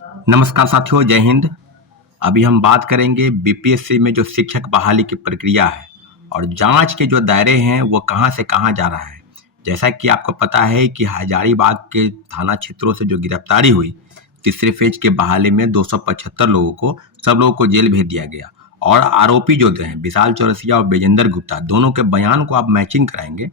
नमस्कार साथियों, जय हिंद। अभी हम बात करेंगे बीपीएससी में जो शिक्षक बहाली की प्रक्रिया है और जांच के जो दायरे हैं वो कहां से कहां जा रहा है। जैसा कि आपको पता है कि हजारीबाग के थाना क्षेत्रों से जो गिरफ्तारी हुई तीसरे फेज के बहाली में 275 लोगों को, सब लोगों को जेल भेज दिया गया। और आरोपी जो हैं विशाल चौरसिया और विजेंद्र गुप्ता, दोनों के बयान को आप मैचिंग कराएंगे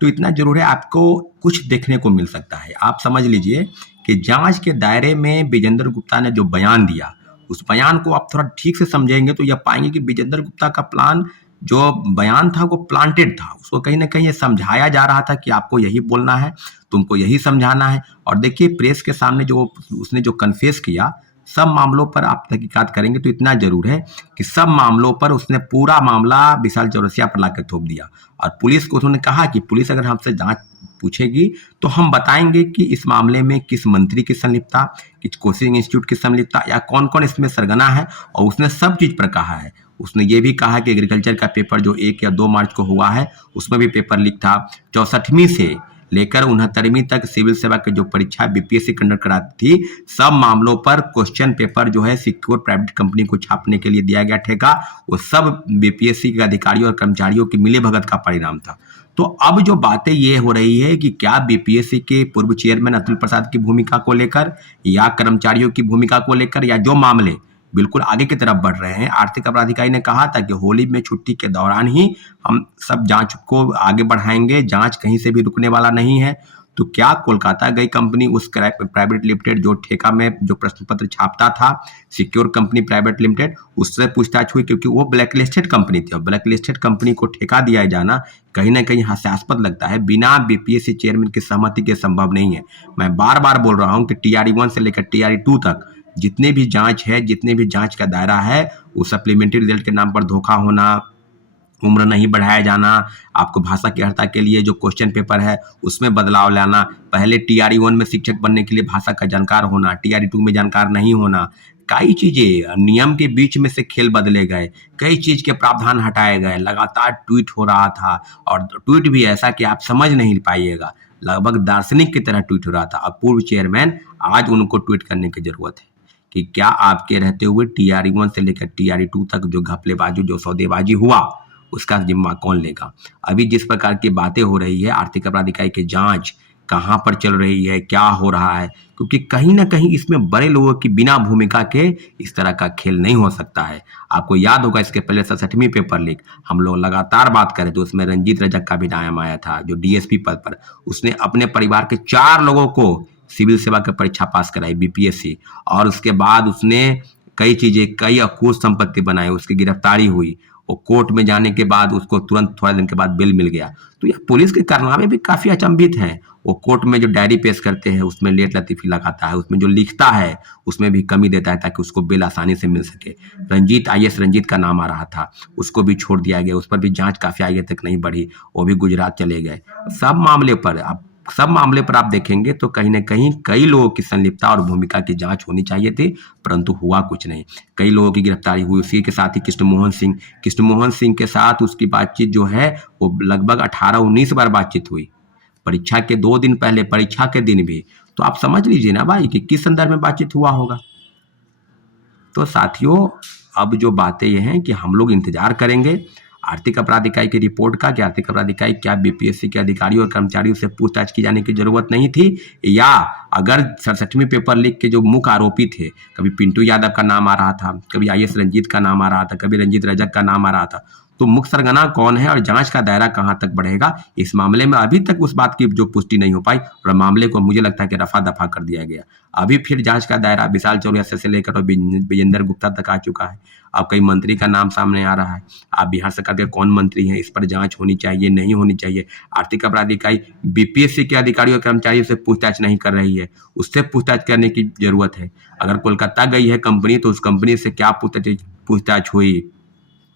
तो इतना जरूर है, आपको कुछ देखने को मिल सकता है। आप समझ लीजिए कि जांच के दायरे में विजेंद्र गुप्ता ने जो बयान दिया, उस बयान को आप थोड़ा ठीक से समझेंगे तो यह पाएंगे कि विजेंद्र गुप्ता का प्लान, जो बयान था वो प्लांटेड था। उसको कहीं ना कहीं ये समझाया जा रहा था कि आपको यही बोलना है, तुमको यही समझाना है। और देखिए, प्रेस के सामने जो उसने जो कन्फेस किया, सब मामलों पर आप तहकीकात करेंगे तो इतना जरूर है कि सब मामलों पर उसने पूरा मामला विशाल चौरसिया पर लाकर थोप दिया। और पुलिस को उन्होंने कहा कि पुलिस अगर हमसे जांच पूछेगी तो हम बताएंगे कि इस मामले में किस मंत्री की संलिप्तता, किस कोचिंग इंस्टीट्यूट की संलिप्तता, या कौन कौन इसमें सरगना है। और उसने सब चीज पर कहा है। उसने ये भी कहा कि एग्रीकल्चर का पेपर जो 1 या 2 मार्च को हुआ है उसमें भी पेपर लीक था। 64वीं से लेकर 69वीं तक सिविल सेवा की जो परीक्षा बीपीएससी कंडक्ट कराती थी, सब मामलों पर क्वेश्चन पेपर जो है सिक्योर प्राइवेट कंपनी को छापने के लिए दिया गया ठेका, वो सब बीपीएससी के अधिकारियों और कर्मचारियों की मिलीभगत का परिणाम था। तो अब जो बातें ये हो रही है कि क्या बीपीएससी के पूर्व चेयरमैन अतुल प्रसाद की भूमिका को लेकर, या कर्मचारियों की भूमिका को लेकर, या जो मामले बिल्कुल आगे की तरफ बढ़ रहे हैं। आर्थिक अपराध इकाई ने कहा था कि होली में छुट्टी के दौरान ही हम सब जांच को आगे बढ़ाएंगे, जांच कहीं से भी रुकने वाला नहीं है। तो क्या कोलकाता गई कंपनी उस प्राइवेट लिमिटेड जो ठेका में जो प्रश्न पत्र छापता था, सिक्योर कंपनी प्राइवेट लिमिटेड, उससे पूछताछ हुई? क्योंकि वो ब्लैकलिस्टेड कंपनी थी और ब्लैकलिस्टेड कंपनी को ठेका दिया जाना कहीं ना कहीं हास्यास्पद लगता है। बिना बीपीएससी चेयरमैन की सहमति के संभव नहीं है। मैं बार बार बोल रहा हूं कि TRE 1 से लेकर TRE 2 तक जितने भी जांच है, जितने भी जांच का दायरा है, वो सप्लीमेंट्री रिजल्ट के नाम पर धोखा होना, उम्र नहीं बढ़ाया जाना, आपको भाषा की अर्हता के लिए जो क्वेश्चन पेपर है उसमें बदलाव लाना, पहले TRE 1 में शिक्षक बनने के लिए भाषा का जानकार होना, TRE 2 में जानकार नहीं होना, कई चीजें नियम के बीच में से खेल बदले गए, कई चीज के प्रावधान हटाए गए, लगातार ट्वीट हो रहा था। और ट्वीट भी ऐसा कि आप समझ नहीं पाइएगा, लगभग दार्शनिक की तरह ट्वीट हो रहा था। अब पूर्व चेयरमैन, आज उनको ट्वीट करने की जरूरत है कि क्या आपके रहते हुए TRE 1 से लेकर TRE 2 तक जो घपलेबाजी, जो सौदेबाजी हुआ, उसका जिम्मा कौन लेगा। अभी जिस प्रकार की बातें हो रही है, आर्थिक अपराध इकाई की जांच कहां पर चल रही है, क्या हो रहा है, क्योंकि कहीं ना कहीं इसमें बड़े लोगों की बिना भूमिका के इस तरह का खेल नहीं हो सकता है। आपको याद होगा इसके पहले 67वीं पेपर लीक हम लोग लगातार बात करें तो उसमें रंजीत रजक का भी नाम आया था, जो DSP पद पर। उसने अपने परिवार के 4 लोगों को सिविल सेवा की परीक्षा पास कराई बीपीएससी, और उसके बाद उसने कई चीजें, कई अकूत संपत्ति बनाई, उसकी गिरफ्तारी हुई। वो कोर्ट में जाने के बाद उसको तुरंत थोड़े दिन के बाद बेल मिल गया। तो यह पुलिस के कारनामे भी काफी अचंभित हैं। वो कोर्ट में जो डायरी पेश करते हैं उसमें लेट लतीफी लगाता है, उसमें जो लिखता है उसमें भी कमी देता है ताकि उसको बेल आसानी से मिल सके। रंजीत, IAS रंजीत का नाम आ रहा था, उसको भी छोड़ दिया गया, उस पर भी जांच काफी आगे तक नहीं बढ़ी, वो भी गुजरात चले गए। सब मामले पर आप देखेंगे तो कहीं ना कहीं कई लोगों की संलिप्तता और भूमिका की जांच होनी चाहिए थी, परंतु हुआ कुछ नहीं। कई लोगों की गिरफ्तारी हुई। उसी के साथ ही कृष्णमोहन सिंह के साथ उसकी बातचीत जो है वो लगभग 18-19 बार बातचीत हुई, परीक्षा के 2 दिन पहले, परीक्षा के दिन भी। तो आप समझ लीजिए ना भाई कि किस संदर्भ में बातचीत हुआ होगा। तो साथियों, अब जो बातें ये हैं कि हम लोग इंतजार करेंगे आर्थिक अपराध इकाई की रिपोर्ट का, कि आर्थिक अपराध इकाई क्या बीपीएससी के अधिकारियों और कर्मचारियों से पूछताछ की जाने की जरूरत नहीं थी, या अगर 67वीं पेपर लीक के जो मुख्य आरोपी थे, कभी पिंटू यादव का नाम आ रहा था, कभी IAS रंजीत का नाम आ रहा था, कभी रंजीत रजक का नाम आ रहा था, तो मुख्य सरगना कौन है और जांच का दायरा कहां तक बढ़ेगा, इस मामले में अभी तक उस बात की जो पुष्टि नहीं हो पाई, और मामले को मुझे लगता है कि रफा दफा कर दिया गया। अभी फिर जांच का दायरा विशाल चौरसिया से लेकर और विजेंद्र गुप्ता तक आ चुका है। अब कई मंत्री का नाम सामने आ रहा है। आप बिहार सरकार के कौन मंत्री हैं, इस पर जांच होनी चाहिए, नहीं होनी चाहिए। आर्थिक अपराध इकाई बीपीएससी के अधिकारियों और कर्मचारियों से पूछताछ नहीं कर रही है, उससे पूछताछ करने की जरूरत है। अगर कोलकाता गई है कंपनी तो उस कंपनी से क्या पूछताछ हुई,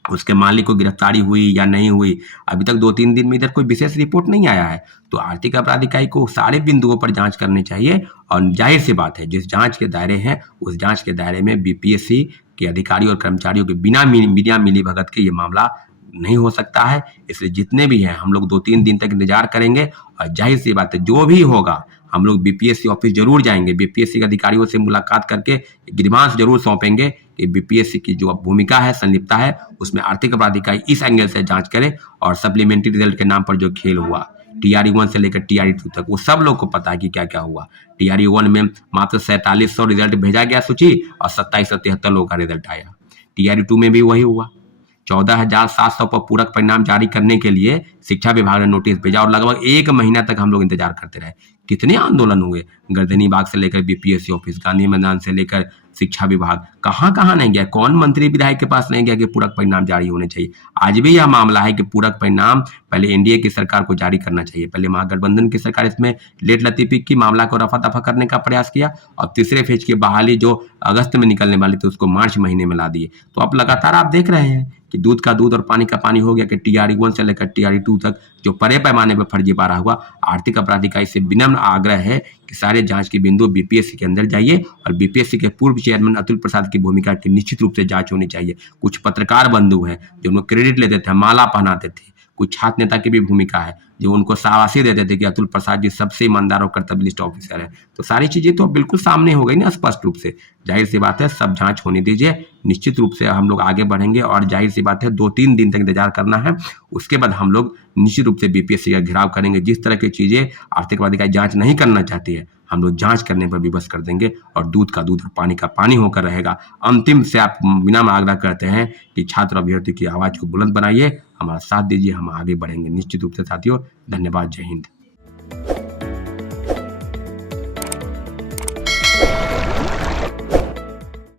उसके मालिक को गिरफ्तारी हुई या नहीं हुई, अभी तक 2-3 दिन में इधर कोई विशेष रिपोर्ट नहीं आया है। तो आर्थिक अपराध इकाई को सारे बिंदुओं पर जांच करनी चाहिए, और जाहिर सी बात है जिस जांच के दायरे हैं उस जांच के दायरे में बीपीएससी के अधिकारियों और कर्मचारियों के बिना मिली भगत के ये मामला नहीं हो सकता है। इसलिए जितने भी हैं हम लोग 2-3 दिन तक इंतजार करेंगे, और जाहिर सी बात है जो भी होगा हम लोग बीपीएससी ऑफिस जरूर जाएंगे, बीपीएससी के अधिकारियों से मुलाकात करके ग्रीवांस जरूर सौंपेंगे कि बीपीएससी की जो भूमिका है, संलिप्तता है, उसमें आर्थिक अपराध इकाई इस एंगल से जांच करे और सप्लीमेंट्री रिजल्ट के नाम पर जो खेल हुआ TRE 1 से लेकर TRE 2 तक, वो सब लोग को पता है कि क्या क्या हुआ। TRE 1 में मात्र 4700 रिजल्ट भेजा गया सूची और 2773 लोगों का रिजल्ट आया। TRE 2 में भी वही हुआ। 14,700 पर पूरक परिणाम जारी करने के लिए शिक्षा विभाग ने नोटिस भेजा और लगभग 1 महीना तक हम लोग इंतजार करते रहे। कितने आंदोलन हुए, गर्दनी बाग से लेकर बीपीएससी ऑफिस, गांधी मैदान से लेकर शिक्षा विभाग, कहां कहां नहीं गया, कौन मंत्री विधायक के पास नहीं गया कि पूरक परिणाम जारी होने चाहिए। आज भी यह मामला है कि पूरक परिणाम पहले एनडीए की सरकार को जारी करना चाहिए। पहले महागठबंधन की सरकार इसमें लेट लतीफी की, मामला को रफा दफा करने का प्रयास किया और तीसरे फेज की बहाली जो अगस्त में निकलने वाली थी उसको मार्च महीने में ला दिए। तो अब लगातार आप देख रहे हैं कि दूध का दूध और पानी का पानी हो गया कि TRE 1 से लेकर TRE 2 तक जो बड़े पैमाने पर फर्जीवाड़ा हुआ। आर्थिक अपराध इकाई से विनम्र आग्रह है कि सारे जांच के बिंदु बीपीएससी के अंदर जाइए और बीपीएससी के पूर्व चेयरमैन अतुल प्रसाद की भूमिका की निश्चित रूप से जांच होनी चाहिए। कुछ पत्रकार बंधु हैं जो उनको क्रेडिट लेते थे, माला पहनाते थे। कुछ छात्र नेता की भी भूमिका है जो उनको शाबाशी देते थे कि अतुल प्रसाद जी सबसे ईमानदार और कर्तव्यनिष्ठ ऑफिसर है। तो सारी चीजें तो बिल्कुल सामने हो गई ना स्पष्ट रूप से। जाहिर सी बात है सब जांच होने दीजिए, निश्चित रूप से हम लोग आगे बढ़ेंगे और जाहिर सी बात है 2-3 दिन तक इंतजार करना है। उसके बाद हम लोग निश्चित रूप से बीपीएससी का घेराव करेंगे। जिस तरह की चीजें आर्थिक अपराध इकाई जांच नहीं करना चाहती है, हम लोग जांच करने पर विवश कर देंगे और दूध का दूध और पानी का पानी होकर रहेगा। अंतिम से आप विनम्र आग्रह करते हैं कि छात्र अभ्यर्थी की आवाज को बुलंद बनाइए, हमारा साथ दीजिए, हम आगे बढ़ेंगे निश्चित रूप से। साथियों, धन्यवाद। जय हिंद।